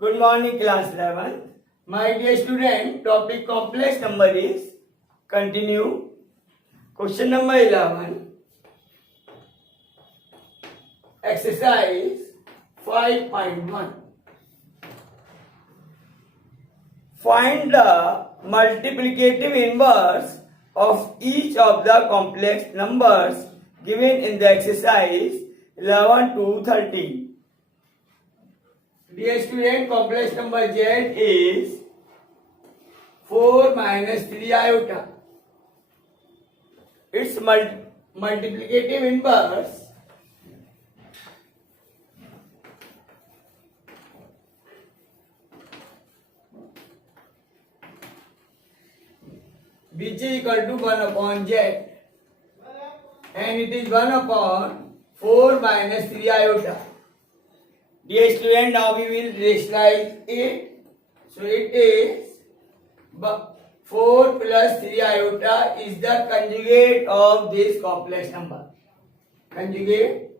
Good morning, class 11. My dear student, topic complex number is continue. Question number 11. Exercise 5.1. Find the multiplicative inverse of each of the complex numbers given in the exercise 11 to 13. Dear student, complex number Z is 4 minus 3 iota. Its multiplicative inverse which is equal to 1 upon Z, and it is 1 upon 4 minus 3 iota. Dear student, now we will rationalize it. So it is 4 plus 3 iota is the conjugate of this complex number. Conjugate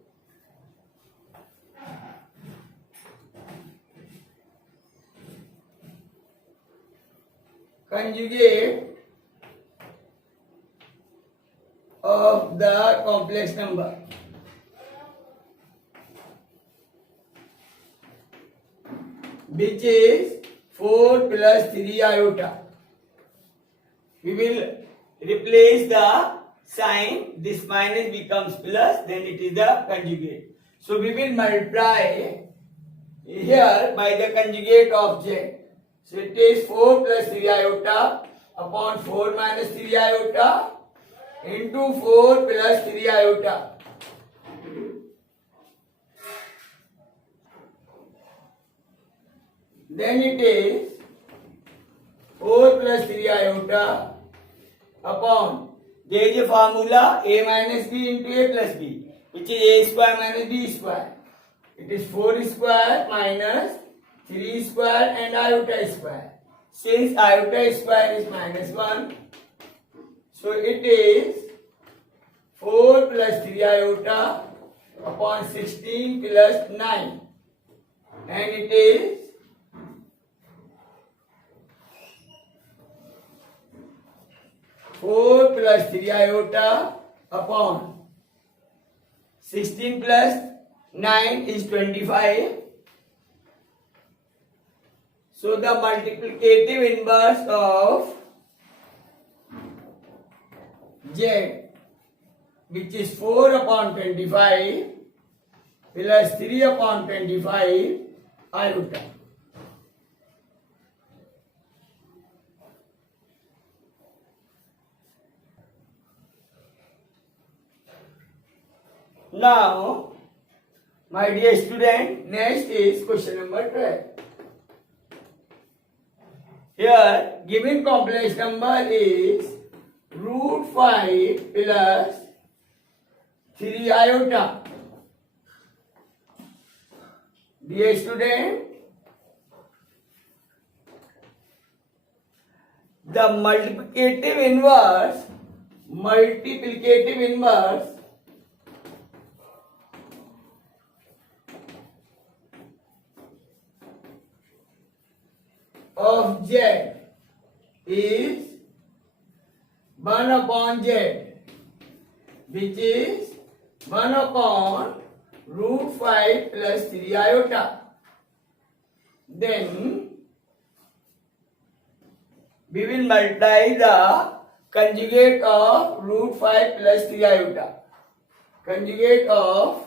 of the complex number. Which is 4 plus 3 iota. We will replace the sign. This minus becomes plus, then it is the conjugate. So we will multiply here by the conjugate of Z. So it is 4 plus 3 iota upon 4 minus 3 iota into 4 plus 3 iota. Then it is 4 plus 3 iota upon, there is a formula a minus b into a plus b, which is a square minus b square. It is 4 square minus 3 square and iota square. Since iota square is minus 1, so it is 4 plus 3 iota upon 16 plus 9, and it is 4 plus 3 iota upon 16 plus 9 is 25. So the multiplicative inverse of Z, which is 4 upon 25 plus 3 upon 25 iota. Now, my dear student, next is question number 12. Here, given complex number is root 5 plus 3 iota. Dear student, the multiplicative inverse of Z is 1 upon Z, which is 1 upon root 5 plus 3 iota. Then we will multiply the conjugate of root 5 plus 3 iota. Conjugate of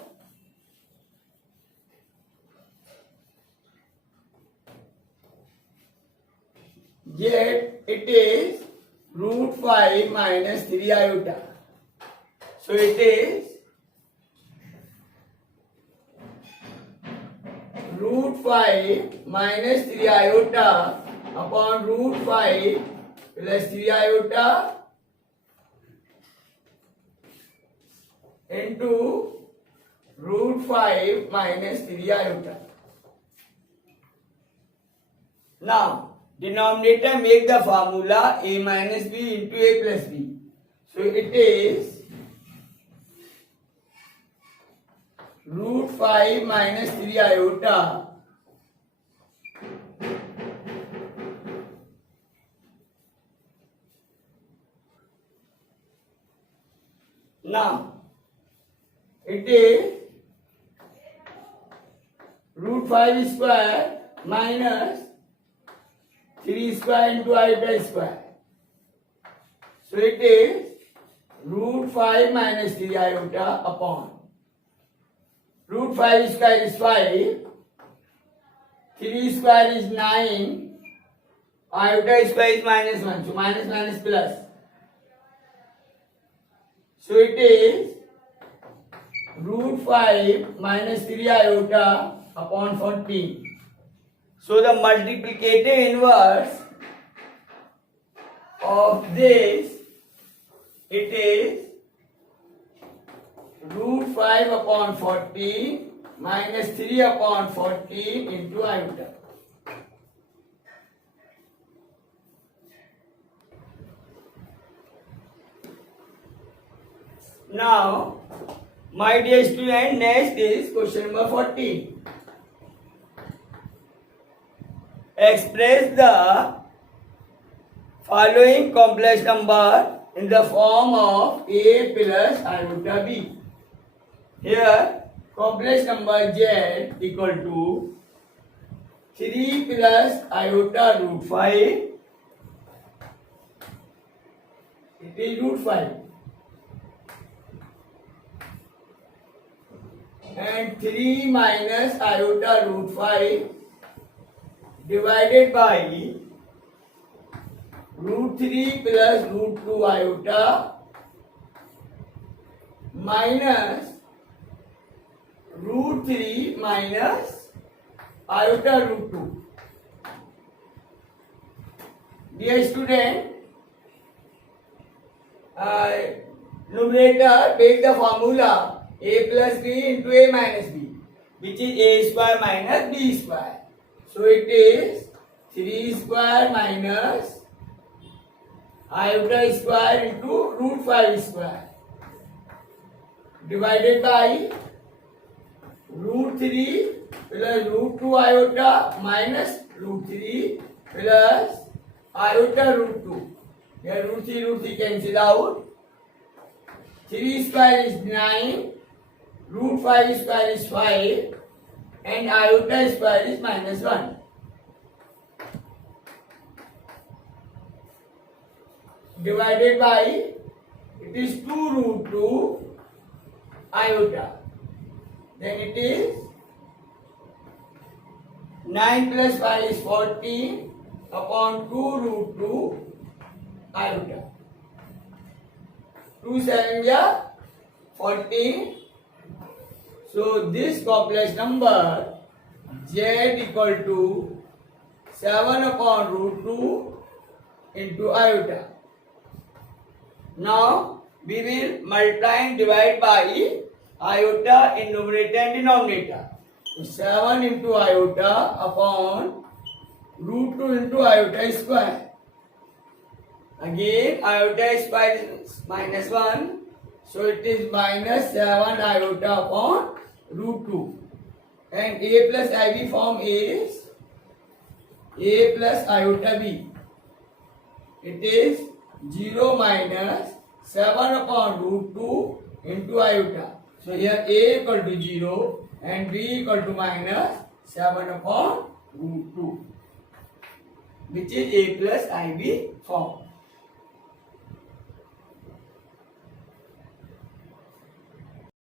Z, it is root 5 minus 3 iota. So it is root 5 minus 3 iota upon root 5 plus 3 iota into root 5 minus 3 iota. Now, denominator make the formula a minus b into a plus b. So it is root 5 minus 3 iota Now, it is root 5 square minus 3 square into iota square. So it is root 5 minus 3 iota upon root 5 square is 5, 3 square is 9, iota square is minus 1, so minus minus plus. So it is root 5 minus 3 iota upon 14. So the multiplicative inverse of this, it is root 5 upon 14 minus 3 upon 14 into iota. Now, my dear student, next is question number 14. Express the following complex number in the form of a plus iota b. Here, complex number z equal to 3 plus iota root 5. It is root 5. And 3 minus iota root 5 divided by root 3 plus root 2 iota minus root 3 minus iota root 2. Dear student, numerator, take the formula a plus b into a minus b, which is a square minus b square. So it is 3 square minus iota square into root 5 square divided by root 3 plus root 2 iota minus root 3 plus iota root 2. Here root 3 cancel out. 3 square is 9, root 5 square is 5 and iota square is minus 1. Divided by, it is 2 root 2 iota. Then it is 9 plus 5 is 14 upon 2 root 2 iota. 2 7 yeah 14. So this complex number z equal to 7 upon root 2 into iota. Now we will multiply and divide by iota in numerator and denominator. So 7 into iota upon root 2 into iota square. Again iota square is minus 1. So it is minus 7 iota upon root 2. And a plus ib form is a plus iota b. It is 0 minus 7 upon root 2 into iota. So here a equal to 0 and b equal to minus 7 upon root 2, which is a plus ib form.